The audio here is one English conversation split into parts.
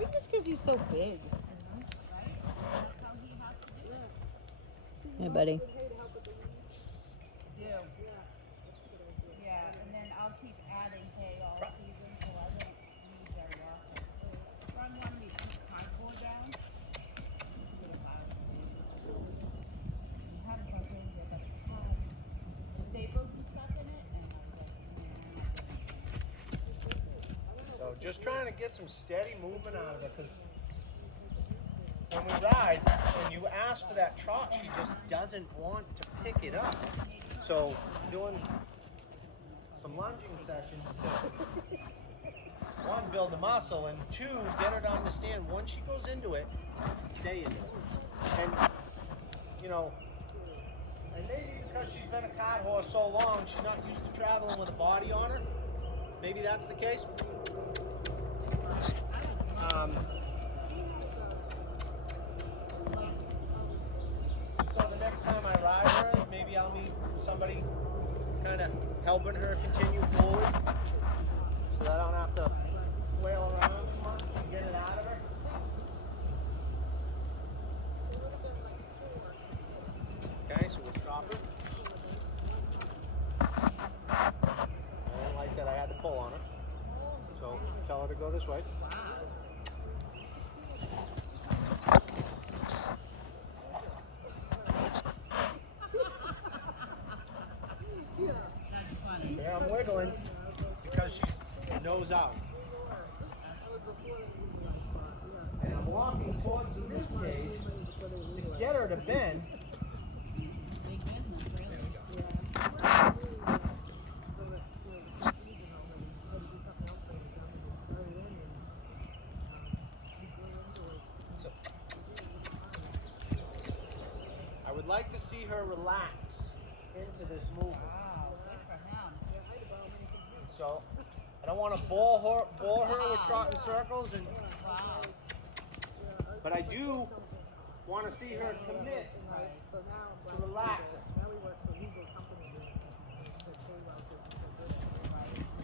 Maybe just because he's so big. Hey, buddy. Yeah, and then I'll keep adding hay all season, so I don't use very often. Run one of these cardboard down. Have something with a staples and stuff in it, and I was like, So just trying to get some steady movement out of it, because when we ride and you ask for that trot, she just doesn't want to pick it up. So doing some lunging sessions to, one, build the muscle, and two, get her to understand once she goes into it, stay in it. And, you know, and maybe because she's been a cart horse so long, she's not used to traveling with a body on her. Maybe that's the case. So the next time I ride her, maybe I'll meet somebody kind of helping her continue forward, so that I don't have to flail around too much and get it out of her. Okay, so we'll stop her. I didn't like that I had to pull on her, so let's tell her to go this way. There I'm wiggling because she's nose out. And I'm walking towards the rib cage to get her to bend. So, I would like to see her relax into this movement. So I don't want to bore her with trotting circles, but I do want to see her commit to relaxing.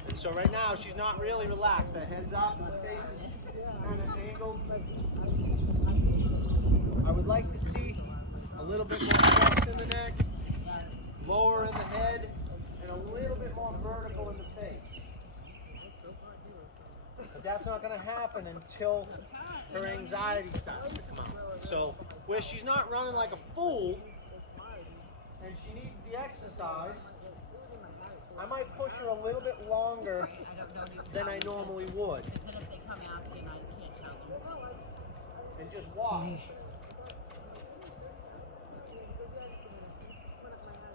And so right now she's not really relaxed. The head's up and the face is kind of angled. I would like to see a little bit more thrust in the neck, lower in the head, and a little bit more vertical in the face. But that's not going to happen until her anxiety starts to come out. So where she's not running like a fool and she needs the exercise, I might push her a little bit longer than I normally would. And just watch.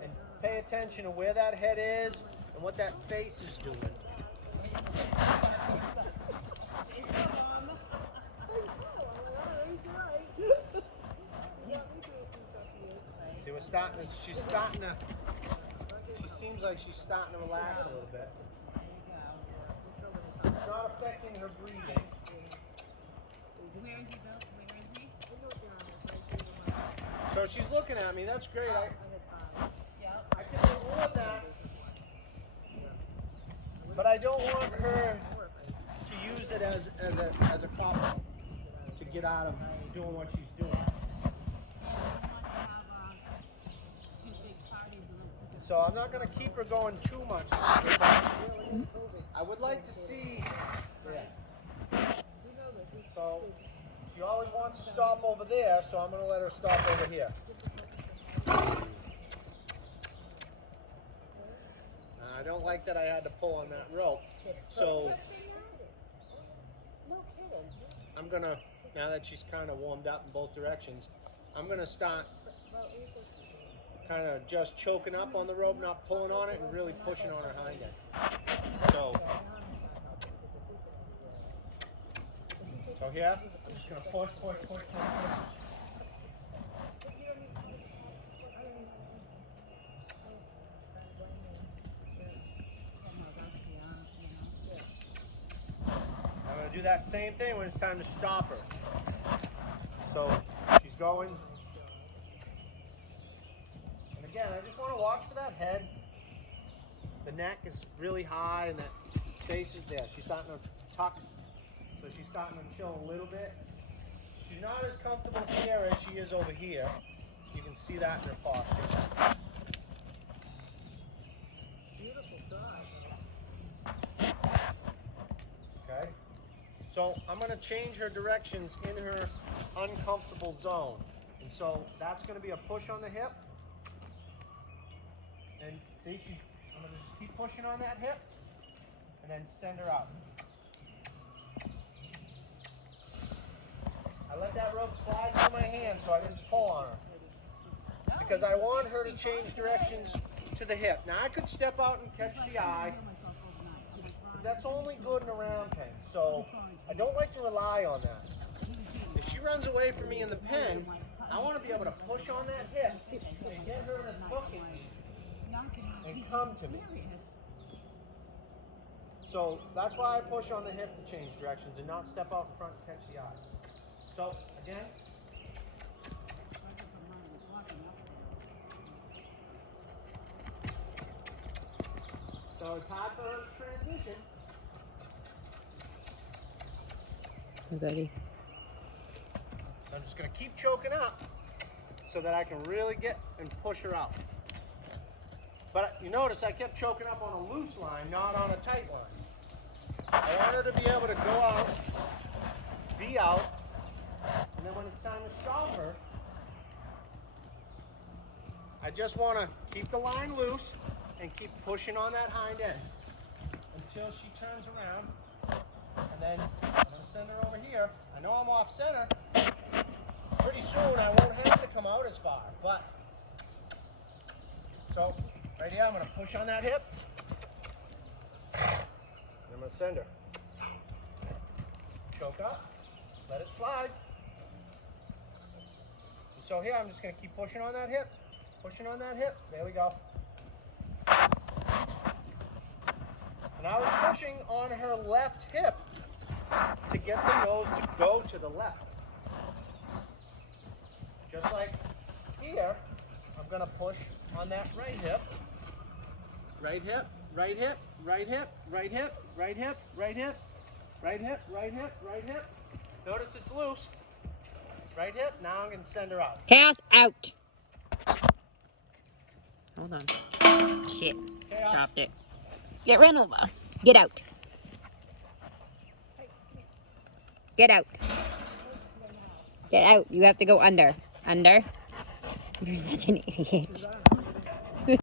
And pay attention to where that head is and what that face is doing. See, she seems like she's starting to relax a little bit. It's not affecting her breathing. Where is he, Bill? Where is he? So she's looking at me, that's great. I can reward that, but I don't want her to use it as a cop to get out of doing what she's doing. So I'm not going to keep her going too much. I would like to see. So she always wants to stop over there, so I'm going to let her stop over here. I don't like that I had to pull on that rope. So I'm going to, now that she's kind of warmed up in both directions, I'm going to start kind of just choking up on the rope, not pulling on it, and really pushing on her hind end. So here, I'm just going to push. I'm going to do that same thing when it's time to stop her. So she's going. And again, I just want to watch for that head. The neck is really high and that face is there. She's starting to tuck So she's starting to chill a little bit. She's not as comfortable here as she is over here. You can see that in her posture. Beautiful dog. Okay. So I'm going to change her directions in her uncomfortable zone. And so that's going to be a push on the hip. And see, I'm going to just keep pushing on that hip. And then send her out. I let that rope slide through my hand so I didn't pull on her. Because I want her to change directions to the hip. Now I could step out and catch the eye, but that's only good in a round pen. So I don't like to rely on that. If she runs away from me in the pen, I want to be able to push on that hip and get her to hook at me and come to me. So that's why I push on the hip to change directions and not step out in front and catch the eye. So again. So it's hard for her to transition. Ready? I'm just going to keep choking up so that I can really get and push her out. But you notice I kept choking up on a loose line, not on a tight line. I want her to be able to go out, be out, and then when it's time to stop her, I just want to keep the line loose and keep pushing on that hind end until she turns around. And then I'm going to send her over here. I know I'm off center. Pretty soon I won't have to come out as far. But, so right here I'm going to push on that hip. I'm going to send her. Choke up. Let it slide. And so here I'm just going to keep pushing on that hip. Pushing on that hip. There we go. And I was pushing on her left hip to get the nose to go to the left. Just like here, I'm going to push on that right hip. Right hip, right hip, right hip, right hip, right hip, right hip, right hip, right hip, right hip. Notice it's loose. Right hip, now I'm going to send her out. Chaos out. Hold on. Shit. Chaos. Dropped it. Get ran over. Get out. Get out. Get out. You have to go under. Under. You're such an idiot.